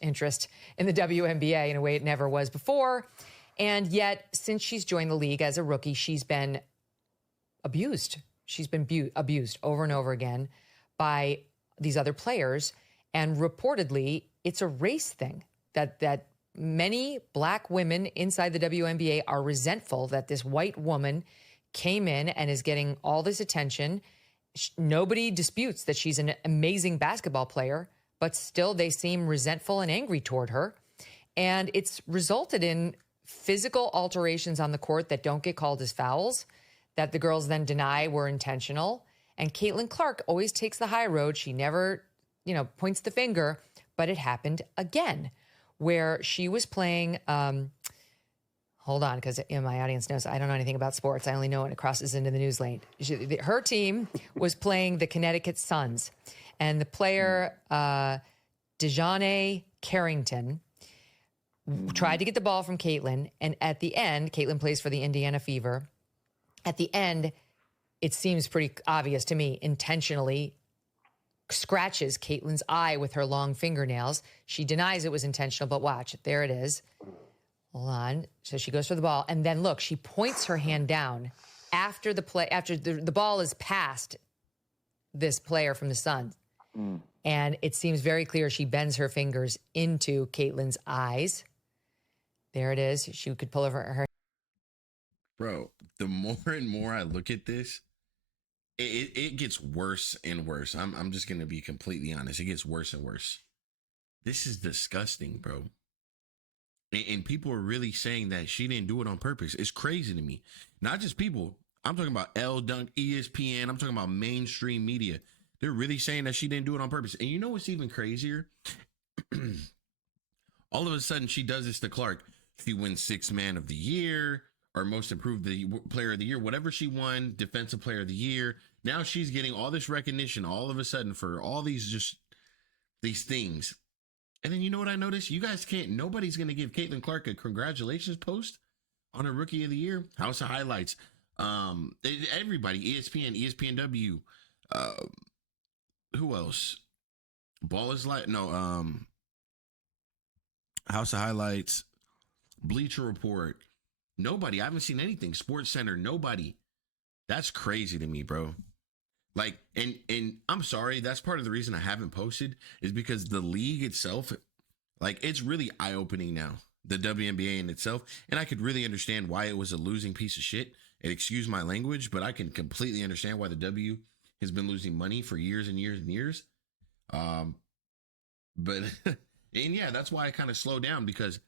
interest in the WNBA in a way it never was before. And yet, since she's joined the league as a rookie, she's been abused. She's been abused over and over again by these other players. And reportedly, it's a race thing that many black women inside the WNBA are resentful that this white woman came in and is getting all this attention. Nobody disputes that she's an amazing basketball player, but still they seem resentful and angry toward her. And it's resulted in physical alterations on the court that don't get called as fouls, that the girls then deny were intentional. And Caitlin Clark always takes the high road. She never, points the finger, but it happened again where she was playing, hold on, because my audience knows I don't know anything about sports. I only know when it crosses into the news lane. Her team was playing the Connecticut Suns, and the player, DeJounte Carrington, tried to get the ball from Caitlin, and at the end, Caitlin plays for the Indiana Fever. At the end, it seems pretty obvious to me, intentionally scratches Caitlin's eye with her long fingernails. She denies it was intentional, but watch, there it is. Hold on. So she goes for the ball, and then look, she points her hand down after the play, after the ball is past this player from the Suns. And it seems very clear she bends her fingers into Caitlin's eyes. There it is. She could pull over her. Bro, the more and more I look at this, it gets worse and worse. I'm just going to be completely honest. It gets worse and worse. This is disgusting, bro. And people are really saying that she didn't do it on purpose. It's crazy to me. Not just people. I'm talking about L Dunk, ESPN. I'm talking about mainstream media. They're really saying that she didn't do it on purpose. And you know what's even crazier? All of a sudden, she does this to Clark. She wins Sixth Man of the Year or Most Improved Player of the Year, whatever she won, Defensive Player of the Year. Now she's getting all this recognition all of a sudden for all these things. And then you know what I noticed? You guys nobody's going to give Caitlin Clark a congratulations post on her Rookie of the Year. House of Highlights. Everybody, ESPN, ESPNW, who else? House of Highlights, Bleacher Report. Nobody. I haven't seen anything. Sports Center. Nobody. That's crazy to me, bro. Like, and I'm sorry. That's part of the reason I haven't posted is because the league itself, like, it's really eye opening now. The WNBA in itself, and I could really understand why it was a losing piece of shit. And excuse my language, but I can completely understand why the W has been losing money for years and years and years. But and yeah, that's why I kind of slowed down because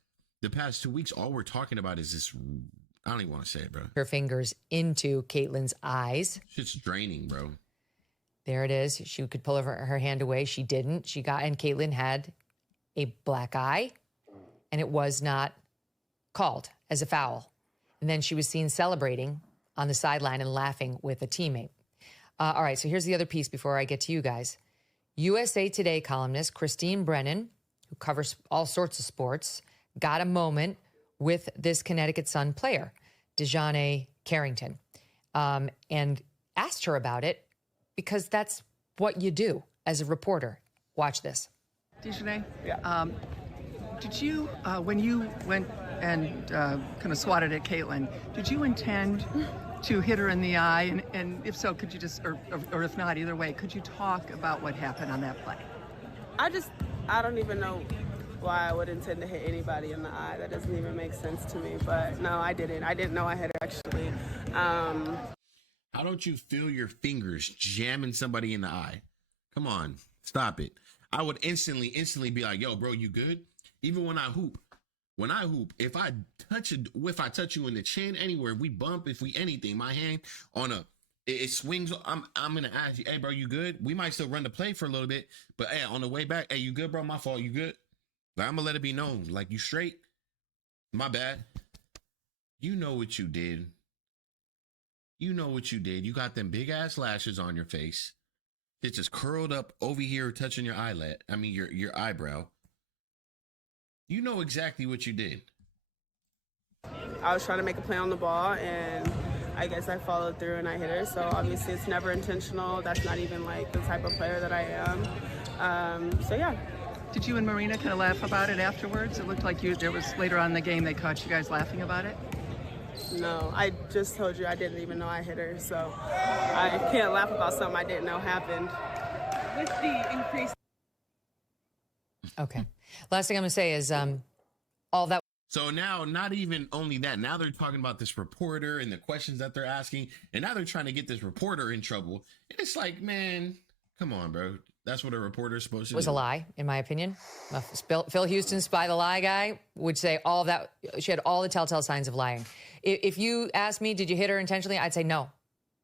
the past 2 weeks, all we're talking about is this. I don't even want to say it, bro. Her fingers into Caitlin's eyes. Shit's draining, bro. There it is. She could pull her hand away. She didn't. And Caitlin had a black eye, and it was not called as a foul. And then she was seen celebrating on the sideline and laughing with a teammate. All right, so here's the other piece before I get to you guys. USA Today columnist Christine Brennan, who covers all sorts of sports, got a moment with this Connecticut Sun player, DeJounte Carrington, and asked her about it because that's what you do as a reporter. Watch this. DeJounte, yeah. Did you, when you went and kind of swatted at Caitlin, did you intend to hit her in the eye? And if so, could you just, or if not, either way, could you talk about what happened on that play? I don't even know why I would intend to hit anybody in the eye. That doesn't even make sense to me. But no, I didn't. I didn't know I hit her, actually. How don't you feel your fingers jamming somebody in the eye? Come on, stop it. I would instantly be like, yo, bro, you good? Even when I hoop, if I touch you in the chin, anywhere, we bump, if we anything, my hand on it swings, I'm gonna ask you, hey, bro, you good? We might still run the play for a little bit, but hey, on the way back, hey, you good, bro? My fault, you good? But I'm gonna let it be known, like, you straight? My bad. You know what you did. You know what you did. You got them big ass lashes on your face. It's just curled up over here, touching your eyelid. I mean, your eyebrow. You know exactly what you did. I was trying to make a play on the ball, and I guess I followed through and I hit her. So obviously it's never intentional. That's not even like the type of player that I am. So yeah. Did you and Marina kind of laugh about it afterwards? It looked like there was later on in the game they caught you guys laughing about it. No, I just told you I didn't even know I hit her, so I can't laugh about something I didn't know happened. With the increase. Okay. Last thing I'm going to say is all that. So now, not even only that, now they're talking about this reporter and the questions that they're asking, and now they're trying to get this reporter in trouble. And it's like, man, come on, bro. That's what a reporter is supposed to do. Was a lie, in my opinion. Phil Houston, Spy the Lie guy, would say all of that. She had all the telltale signs of lying. If you asked me, did you hit her intentionally? I'd say no.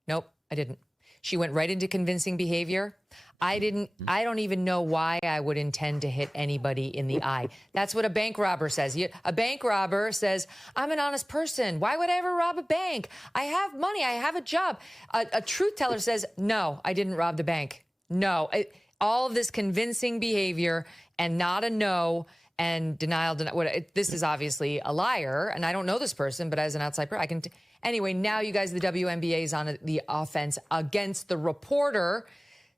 Nope, I didn't. She went right into convincing behavior. I don't even know why I would intend to hit anybody in the eye. That's what a bank robber says. A bank robber says, I'm an honest person. Why would I ever rob a bank? I have money. I have a job. A truth teller says, no, I didn't rob the bank. No. All of this convincing behavior and not a no and denial. This is obviously a liar, and I don't know this person, but as an outside person, I can. Anyway, now you guys, the WNBA is on the offense against the reporter,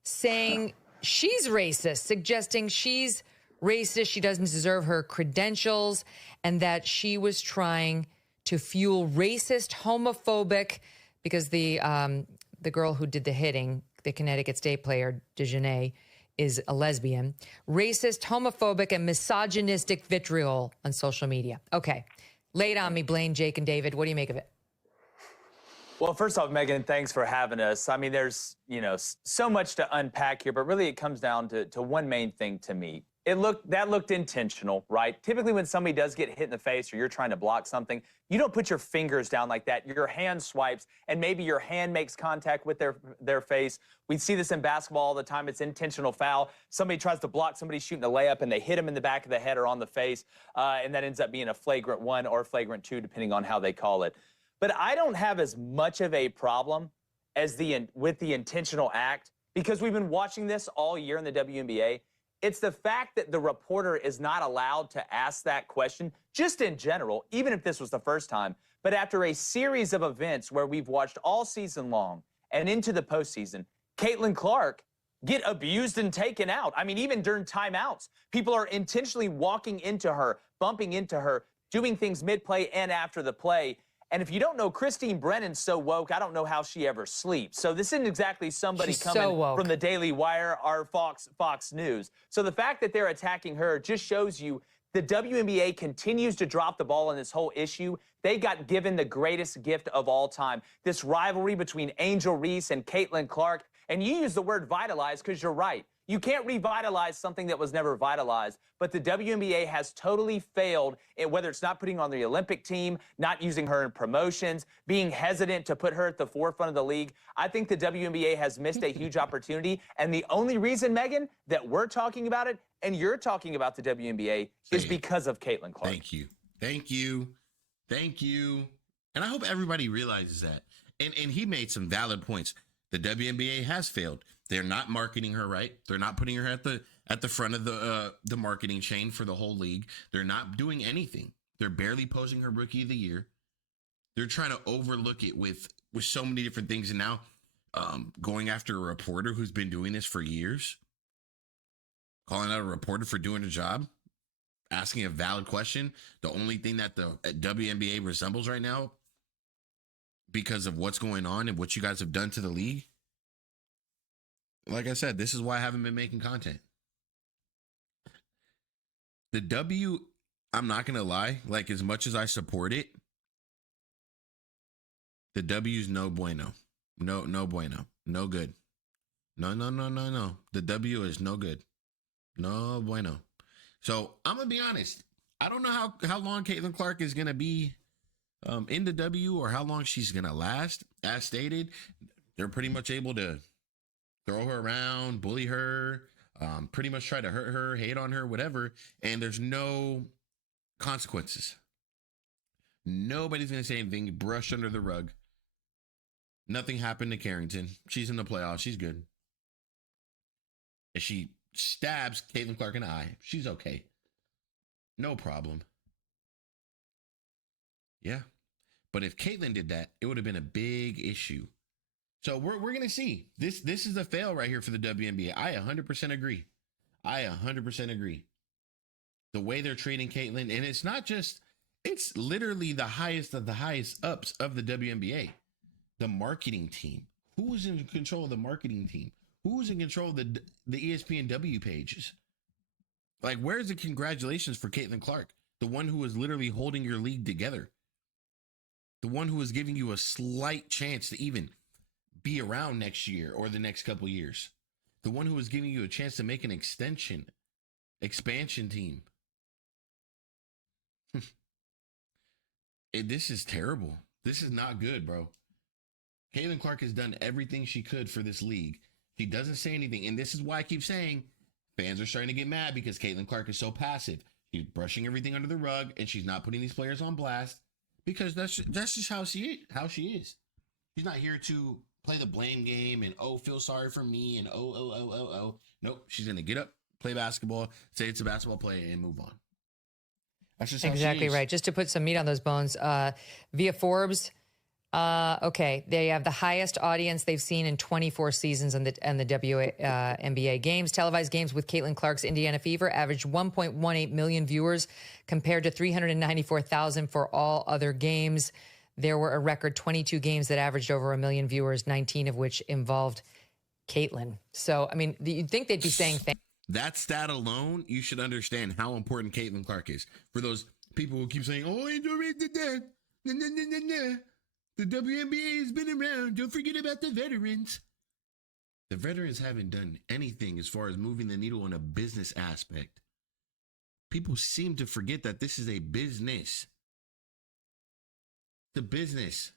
saying she's racist, suggesting she's racist, she doesn't deserve her credentials, and that she was trying to fuel racist, homophobic, because the girl who did the hitting, the Connecticut State player, DeJournette, is a lesbian, racist, homophobic, and misogynistic vitriol on social media. Okay. Lay it on me, Blaine, Jake, and David. What do you make of it? Well, first off, Megan, thanks for having us. I mean, there's, so much to unpack here, but really it comes down to one main thing to me. That looked intentional, right? Typically when somebody does get hit in the face or you're trying to block something, you don't put your fingers down like that. Your hand swipes and maybe your hand makes contact with their face. We see this in basketball all the time. It's intentional foul. Somebody tries to block somebody shooting a layup and they hit them in the back of the head or on the face, and that ends up being a flagrant 1 or flagrant 2, depending on how they call it. But I don't have as much of a problem with the intentional act, because we've been watching this all year in the WNBA. It's the fact that the reporter is not allowed to ask that question, just in general, even if this was the first time. But after a series of events where we've watched all season long and into the postseason, Caitlin Clark get abused and taken out. I mean, even during timeouts, people are intentionally walking into her, bumping into her, doing things mid-play and after the play. And if you don't know, Christine Brennan's so woke, I don't know how she ever sleeps. So this isn't exactly somebody coming from the Daily Wire or Fox News. So the fact that they're attacking her just shows you the WNBA continues to drop the ball on this whole issue. They got given the greatest gift of all time, this rivalry between Angel Reese and Caitlin Clark. And you use the word vitalize because you're right. You can't revitalize something that was never vitalized, but the WNBA has totally failed in whether it's not putting her on the Olympic team, not using her in promotions, being hesitant to put her at the forefront of the league. I think the WNBA has missed a huge opportunity, and the only reason, Megan, that we're talking about it and you're talking about the WNBA is because of Caitlin Clark. Thank you. Thank you. Thank you. And I hope everybody realizes that. And he made some valid points. The WNBA has failed. They're not marketing her right. They're not putting her at the front of the marketing chain for the whole league. They're not doing anything. They're barely posing her Rookie of the Year. They're trying to overlook it with so many different things. And now going after a reporter who's been doing this for years, calling out a reporter for doing a job, asking a valid question. The only thing that the WNBA resembles right now, because of what's going on and what you guys have done to the league. Like I said, this is why I haven't been making content. I'm not going to lie, like as much as I support it, the W's no bueno. No bueno. No good. No. The W is no good. No bueno. So I'm going to be honest. I don't know how long Caitlin Clark is going to be in the W or how long she's going to last. As stated, they're pretty much able to throw her around, bully her, pretty much try to hurt her, hate on her, whatever. And there's no consequences. Nobody's going to say anything, brush under the rug. Nothing happened to Carrington. She's in the playoffs. She's good. If she stabs Caitlin Clark in the eye, she's okay. No problem. Yeah. But if Caitlin did that, it would have been a big issue. So we're going to see. This is a fail right here for the WNBA. I 100% agree. The way they're treating Caitlyn, and it's not just, it's literally the highest of the highest ups of the WNBA. The marketing team. Who is in control of the marketing team? Who is in control of the ESPNW pages? Like, where's the congratulations for Caitlyn Clark? The one who is literally holding your league together. The one who is giving you a slight chance to even be around next year or the next couple years. The one who is giving you a chance to make an expansion team. This is terrible. This is not good, bro. Caitlyn Clark has done everything she could for this league. She doesn't say anything. And this is why I keep saying fans are starting to get mad because Caitlyn Clark is so passive. She's brushing everything under the rug and she's not putting these players on blast because that's just how she is. She's not here to play the blame game and, oh, feel sorry for me and oh. Nope. She's going to get up, play basketball, say it's a basketball play and move on. That's just how Exactly she is. right. Just to put some meat on those bones, via Forbes, okay, they have the highest audience they've seen in 24 seasons in the WNBA games. Televised games with Caitlyn Clark's Indiana Fever averaged 1.18 million viewers compared to 394,000 for all other games. There were a record 22 games that averaged over 1 million viewers, 19 of which involved Caitlyn. So, I mean, you'd think they'd be saying That stat alone, you should understand how important Caitlyn Clark is. For those people who keep saying, oh, Angel Reid did that. Nah. The WNBA has been around. Don't forget about the veterans. The veterans haven't done anything as far as moving the needle in a business aspect. People seem to forget that this is a business. The business.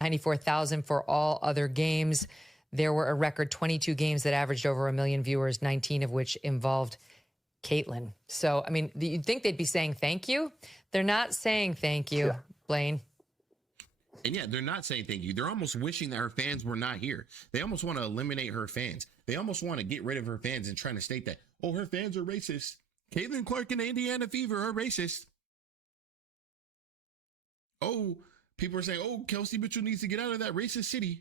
94,000 for all other games. There were a record 22 games that averaged over 1 million viewers, 19 of which involved Caitlyn. So, I mean, you'd think they'd be saying thank you. They're not saying thank you, yeah. Blaine. And yeah, they're not saying thank you. They're almost wishing that her fans were not here. They almost want to eliminate her fans. They almost want to get rid of her fans and trying to state that, oh, her fans are racist. Caitlyn Clark and Indiana Fever are racist. Oh, people are saying, oh, Kelsey Mitchell needs to get out of that racist city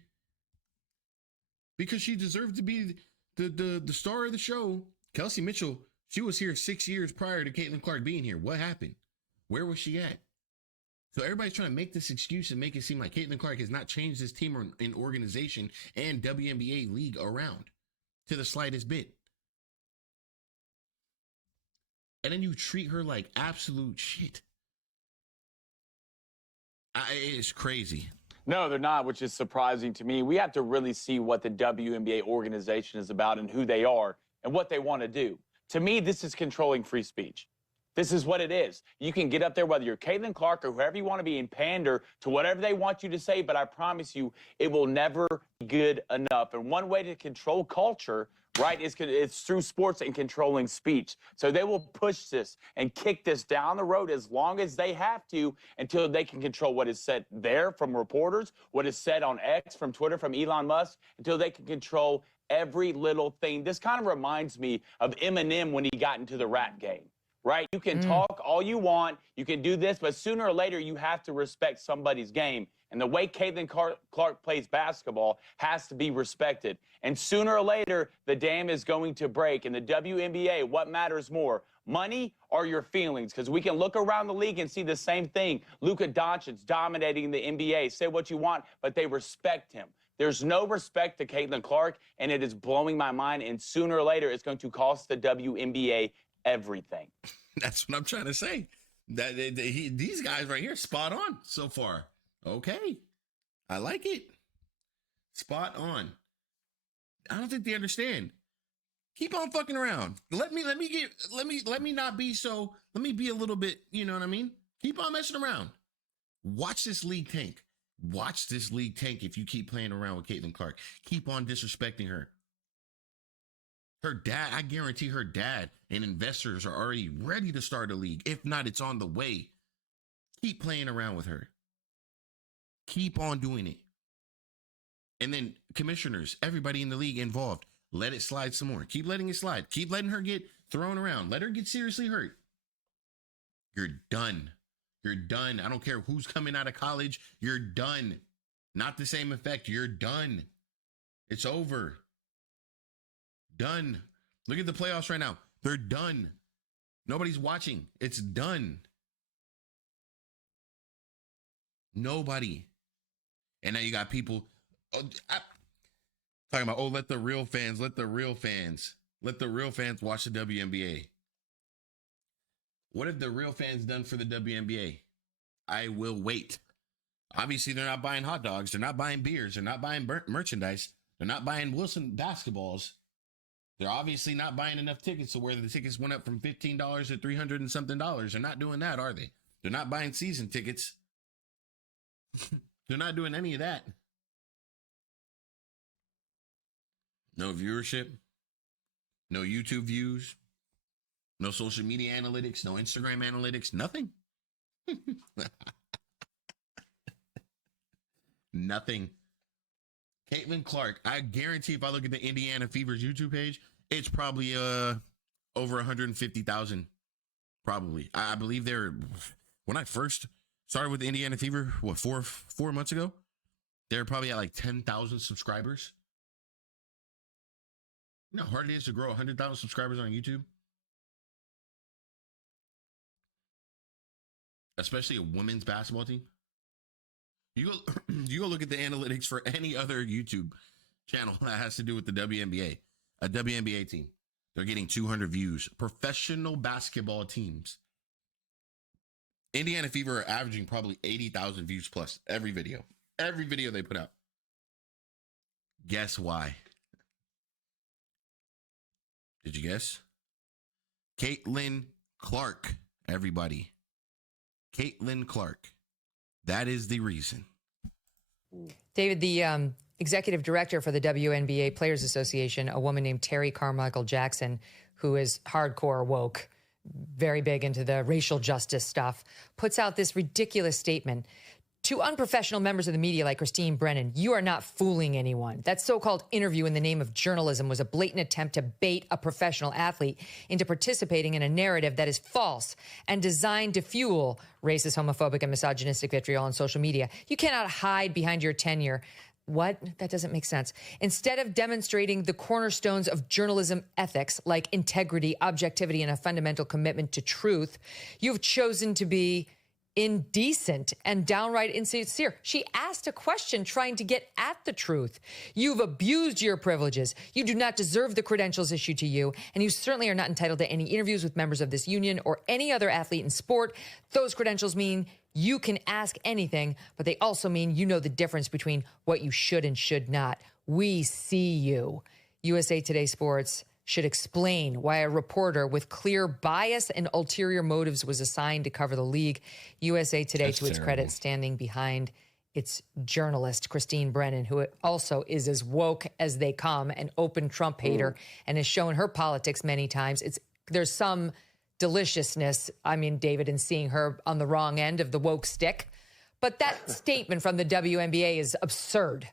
because she deserved to be the star of the show. Kelsey Mitchell, she was here 6 years prior to Caitlyn Clark being here. What happened? Where was she at? So everybody's trying to make this excuse and make it seem like Caitlyn Clark has not changed this team or an organization and WNBA league around to the slightest bit. And then you treat her like absolute shit. It's crazy. No, they're not, which is surprising to me. We have to really see what the WNBA organization is about and who they are and what they want to do. To me, this is controlling free speech. This is what it is. You can get up there, whether you're Caitlyn Clark or whoever you want to be, and pander to whatever they want you to say, but I promise you, it will never be good enough. And one way to control culture, right, is it's through sports and controlling speech. So they will push this and kick this down the road as long as they have to until they can control what is said there from reporters, what is said on X, from Twitter, from Elon Musk, until they can control every little thing. This kind of reminds me of Eminem when he got into the rap game. Right? You can talk all you want, you can do this, but sooner or later you have to respect somebody's game. And the way Caitlyn Clark plays basketball has to be respected. And sooner or later, the dam is going to break. In the WNBA, what matters more, money or your feelings? Because we can look around the league and see the same thing. Luka Doncic dominating the NBA. Say what you want, but they respect him. There's no respect to Caitlyn Clark, and it is blowing my mind. And sooner or later, it's going to cost the WNBA everything. That's what I'm trying to say. These guys right here, spot on so far. Okay, I like it. Spot on. I don't think they understand. Keep on fucking around. Let me not be so. Let me be a little bit. You know what I mean? Keep on messing around. Watch this league tank. Watch this league tank. If you keep playing around with Caitlyn Clark, keep on disrespecting her. Her dad, I guarantee her dad and investors are already ready to start a league. If not, it's on the way. Keep playing around with her. Keep on doing it. And then commissioners, everybody in the league involved, let it slide some more. Keep letting it slide. Keep letting her get thrown around. Let her get seriously hurt. You're done. You're done. I don't care who's coming out of college. You're done. Not the same effect. You're done. It's over. Done. Look at the playoffs right now. They're done. Nobody's watching. It's done. Nobody. And now you got people talking about, let the real fans watch the WNBA. What have the real fans done for the WNBA? I will wait. Obviously, they're not buying hot dogs. They're not buying beers. They're not buying merchandise. They're not buying Wilson basketballs. They're obviously not buying enough tickets to where the tickets went up from $15 to $300 and something. They're not doing that, are they? They're not buying season tickets. They're not doing any of that. No viewership. No YouTube views. No social media analytics. No Instagram analytics. Nothing. Nothing. Caitlin Clark, I guarantee if I look at the Indiana Fever's YouTube page, it's probably over 150,000. Probably. I believe they're, when I first started with the Indiana Fever, what, four months ago, they're probably at like 10,000 subscribers. You know how hard it is to grow 100,000 subscribers on YouTube? Especially a women's basketball team. You go look at the analytics for any other YouTube channel that has to do with the WNBA. A WNBA team. They're getting 200 views. Professional basketball teams. Indiana Fever are averaging probably 80,000 views plus every video. Every video they put out. Guess why? Did you guess? Caitlin Clark, everybody. Caitlin Clark. That is the reason. David, the executive director for the WNBA Players Association, a woman named Terry Carmichael Jackson, who is hardcore woke, very big into the racial justice stuff, puts out this ridiculous statement. To unprofessional members of the media like Christine Brennan, you are not fooling anyone. That so-called interview in the name of journalism was a blatant attempt to bait a professional athlete into participating in a narrative that is false and designed to fuel racist, homophobic, and misogynistic vitriol on social media. You cannot hide behind your tenure. What? That doesn't make sense. Instead of demonstrating the cornerstones of journalism ethics like integrity, objectivity, and a fundamental commitment to truth, you've chosen to be indecent and downright insincere. She asked a question trying to get at the truth. You've abused your privileges. You do not deserve the credentials issued to you, and you certainly are not entitled to any interviews with members of this union or any other athlete in sport. Those credentials mean you can ask anything, but they also mean you know the difference between what you should and should not. We see you. USA Today Sports should explain why a reporter with clear bias and ulterior motives was assigned to cover the league. USA Today, to its credit, standing behind its journalist, Christine Brennan, who also is as woke as they come, an open Trump hater, and has shown her politics many times. There's some deliciousness, I mean, David, in seeing her on the wrong end of the woke stick. But that statement from the WNBA is absurd.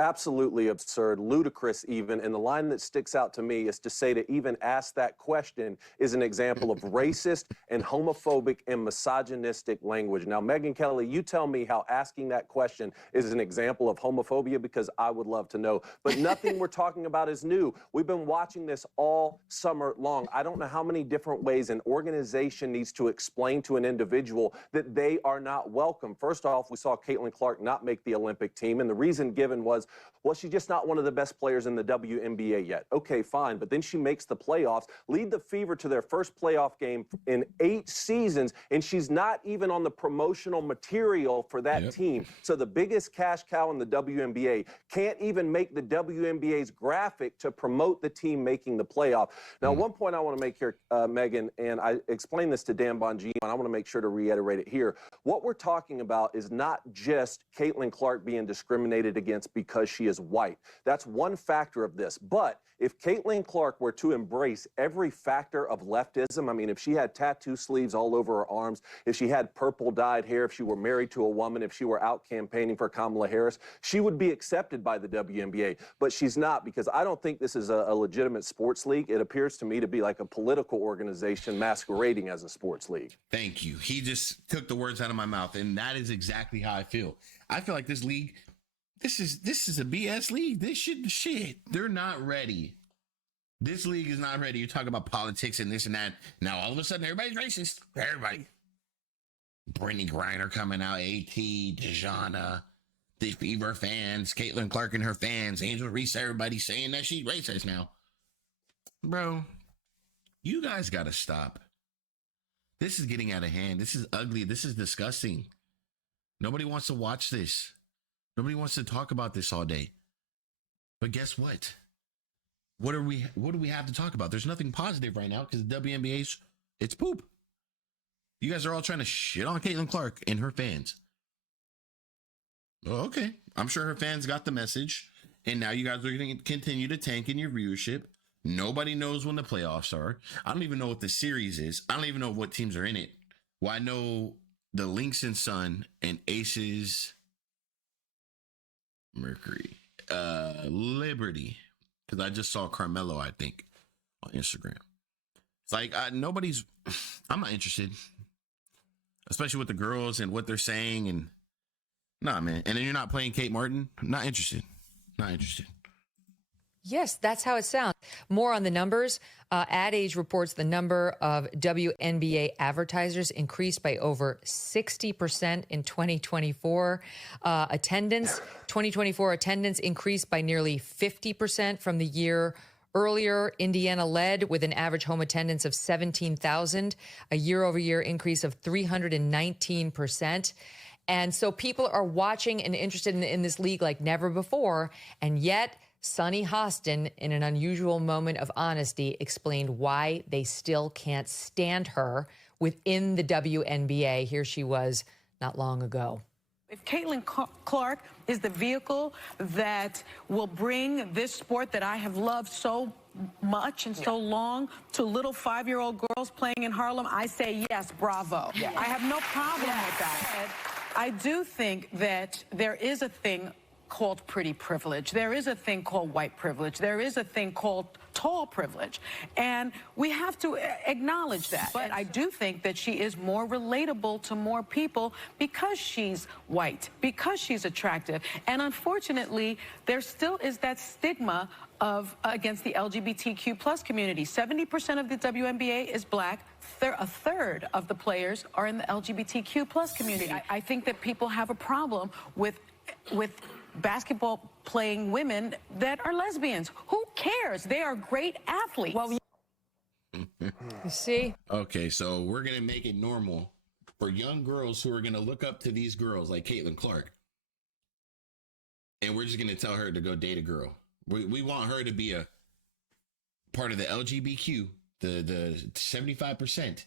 Absolutely absurd, ludicrous even, and the line that sticks out to me is to say to even ask that question is an example of racist and homophobic and misogynistic language. Now, Megyn Kelly, you tell me how asking that question is an example of homophobia, because I would love to know. But nothing we're talking about is new. We've been watching this all summer long. I don't know how many different ways an organization needs to explain to an individual that they are not welcome. First off, we saw Caitlin Clark not make the Olympic team, and the reason given was, well, she's just not one of the best players in the WNBA yet. Okay, fine. But then she makes the playoffs, lead the Fever to their first playoff game in 8 seasons, and she's not even on the promotional material for that team. So the biggest cash cow in the WNBA can't even make the WNBA's graphic to promote the team making the playoff. Now, one point I want to make here, Megyn, and I explained this to Dan Bongino, and I want to make sure to reiterate it here. What we're talking about is not just Caitlin Clark being discriminated against because she is white. That's one factor of this. But if Caitlin Clark were to embrace every factor of leftism, I mean, if she had tattoo sleeves all over her arms, if she had purple dyed hair, if she were married to a woman, if she were out campaigning for Kamala Harris, she would be accepted by the WNBA. But she's not, because I don't think this is a legitimate sports league. It appears to me to be like a political organization masquerading as a sports league. Thank you. He just took the words out of my mouth, and that is exactly how I feel. I feel like this league, this is a BS league. They're not ready. This league is not ready. You talk about politics and this and that. Now all of a sudden everybody's racist. Everybody. Brittany Griner coming out, AT, DeJounte, the Fever fans, Caitlin Clark and her fans, Angel Reese, everybody saying that she's racist now. Bro, you guys gotta stop. This is getting out of hand. This is ugly. This is disgusting. Nobody wants to watch this. Nobody wants to talk about this all day. But guess what? What do we have to talk about? There's nothing positive right now because the WNBA's, it's poop. You guys are all trying to shit on Caitlin Clark and her fans. Oh, okay. I'm sure her fans got the message. And now you guys are going to continue to tank in your viewership. Nobody knows when the playoffs are. I don't even know what the series is. I don't even know what teams are in it. Well, I know the Lynx and Sun and Aces, Mercury, Liberty. Because I just saw Carmelo, I think, on Instagram. It's like, I'm not interested. Especially with the girls and what they're saying. And nah, man. And then you're not playing Kate Martin. Not interested. Not interested. Yes, that's how it sounds. More on the numbers. Ad Age reports the number of WNBA advertisers increased by over 60% in 2024. 2024 attendance increased by nearly 50% from the year earlier. Indiana led with an average home attendance of 17,000, a year-over-year increase of 319%. And so people are watching and interested in this league like never before, and yet Sonny Hostin, in an unusual moment of honesty, explained why they still can't stand her within the WNBA. Here she was not long ago. If Caitlin Clark is the vehicle that will bring this sport that I have loved so much and so long to little 5-year-old girls playing in Harlem, I say yes, bravo. Yeah. I have no problem with that. I do think that there is a thing called pretty privilege. There is a thing called white privilege. There is a thing called tall privilege. And we have to acknowledge that. But I do think that she is more relatable to more people because she's white, because she's attractive. And unfortunately, there still is that stigma of against the LGBTQ plus community. 70% of the WNBA is black. A third of the players are in the LGBTQ plus community. I think that people have a problem with basketball playing women that are lesbians. Who cares? They are great athletes. Well, you see? Okay, so we're going to make it normal for young girls who are going to look up to these girls like Caitlin Clark. And we're just going to tell her to go date a girl. We want her to be a part of the LGBTQ, the 75%.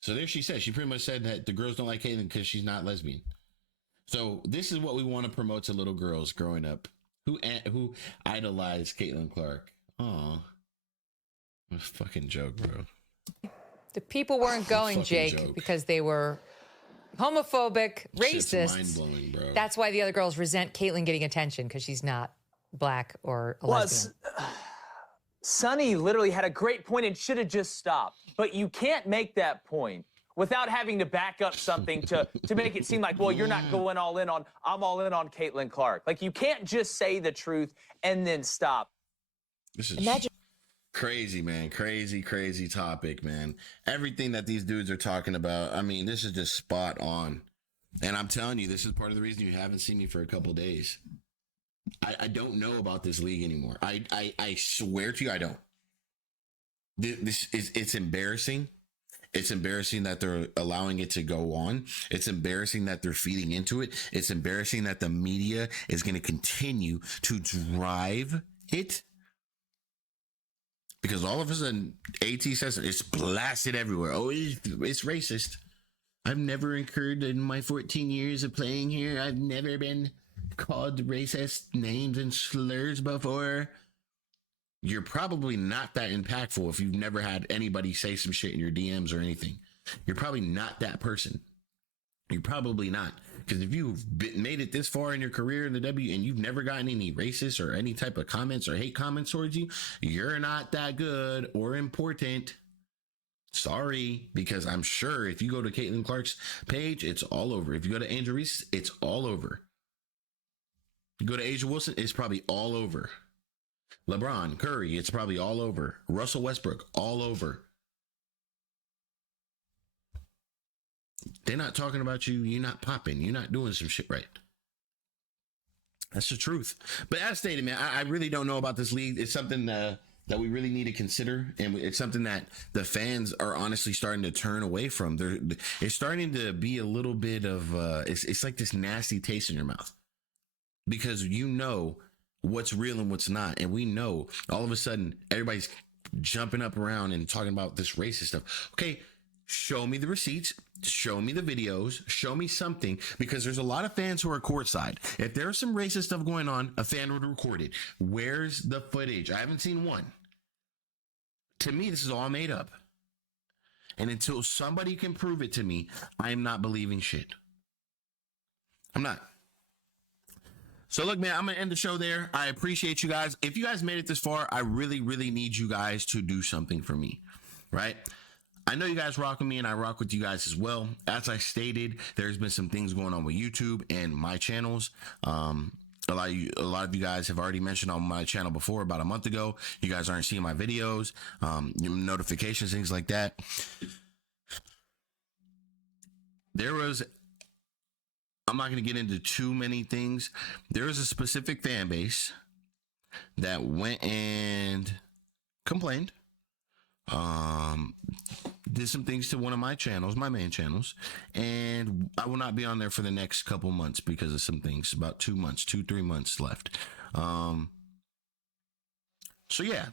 So there she said, she pretty much said that the girls don't like Caitlin because she's not lesbian. So this is what we want to promote to little girls growing up who idolize Caitlin Clark. Aw, what a fucking joke, bro. The people weren't going, Jake, joke. Because they were homophobic, racist. Mind-blowing, bro. That's why the other girls resent Caitlin getting attention because she's not black or a lesbian. Sonny literally had a great point and should have just stopped. But you can't make that point without having to back up something to make it seem like, well, you're not going all in on, I'm all in on Caitlin Clark. Like, you can't just say the truth and then stop. This is crazy, man. Crazy topic, man. Everything that these dudes are talking about, I mean, this is just spot on. And I'm telling you, this is part of the reason you haven't seen me for a couple days. I don't know about this league anymore. I swear to you, I don't. It's embarrassing. It's embarrassing that they're allowing it to go on. It's embarrassing that they're feeding into it. It's embarrassing that the media is going to continue to drive it. Because all of a sudden, AT says it's blasted everywhere. Oh, it's racist. I've never incurred in my 14 years of playing here. I've never been called racist names and slurs before. You're probably not that impactful if you've never had anybody say some shit in your DMs or anything. You're probably not that person. You're probably not. Because if you've made it this far in your career in the W and you've never gotten any racist or any type of comments or hate comments towards you, you're not that good or important. Sorry, because I'm sure if you go to Caitlin Clark's page, it's all over. If you go to Angel Reese, it's all over. You go to Asia Wilson, it's probably all over. LeBron, Curry, it's probably all over. Russell Westbrook, all over. They're not talking about you. You're not popping. You're not doing some shit right. That's the truth. But as stated, man, I really don't know about this league. It's something that we really need to consider, and it's something that the fans are honestly starting to turn away from. It's starting to be a little bit of it's like this nasty taste in your mouth, because you know what's real and what's not, and we know all of a sudden everybody's jumping up around and talking about this racist stuff. Okay, show me the receipts, show me the videos, show me something, because there's a lot of fans who are courtside. If there's some racist stuff going on, a fan would record it. Where's the footage? I haven't seen one. To me, this is all made up. And until somebody can prove it to me, I'm not believing shit. I'm not. So look, man, I'm going to end the show there. I appreciate you guys. If you guys made it this far, I really, really need you guys to do something for me, right? I know you guys rock with me, and I rock with you guys as well. As I stated, there's been some things going on with YouTube and my channels. A lot of you guys have already mentioned on my channel before, about a month ago. You guys aren't seeing my videos, notifications, things like that. I'm not going to get into too many things. There was a specific fan base that went and complained, did some things to one of my channels, my main channels, and I will not be on there for the next couple months because of some things. About 3 months left. So yeah,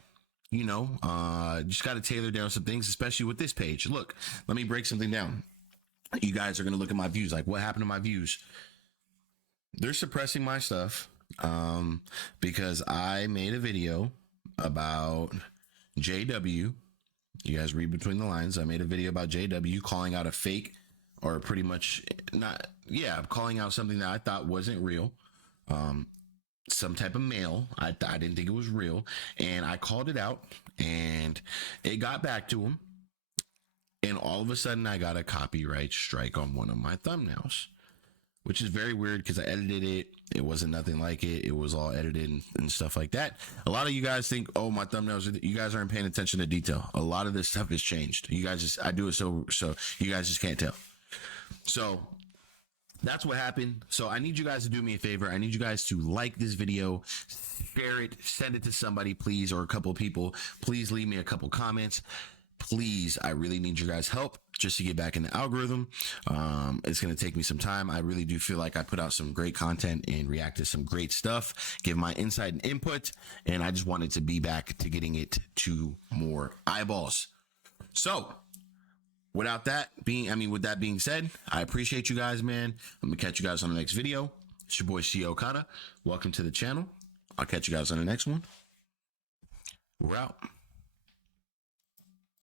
just got to tailor down some things, especially with this page. Look, let me break something down. You guys are going to look at my views. Like, what happened to my views? They're suppressing my stuff because I made a video about JW. You guys read between the lines. I made a video about JW calling out a fake, or pretty much calling out something that I thought wasn't real. Some type of mail. I didn't think it was real. And I called it out, and it got back to him. And all of a sudden, I got a copyright strike on one of my thumbnails, which is very weird because I edited it. It wasn't nothing like it. It was all edited and stuff like that. A lot of you guys think, oh, my thumbnails, you guys aren't paying attention to detail. A lot of this stuff has changed. You guys I do it so you guys just can't tell. So that's what happened. So I need you guys to do me a favor. I need you guys to like this video, share it, send it to somebody, please, or a couple of people. Please leave me a couple comments. Please, I really need your guys' help just to get back in the algorithm. It's going to take me some time. I really do feel like I put out some great content and react to some great stuff, give my insight and input, and I just wanted to be back to getting it to more eyeballs. So, with that being said, I appreciate you guys, man. I'm going to catch you guys on the next video. It's your boy, C. Okada. Welcome to the channel. I'll catch you guys on the next one. We're out.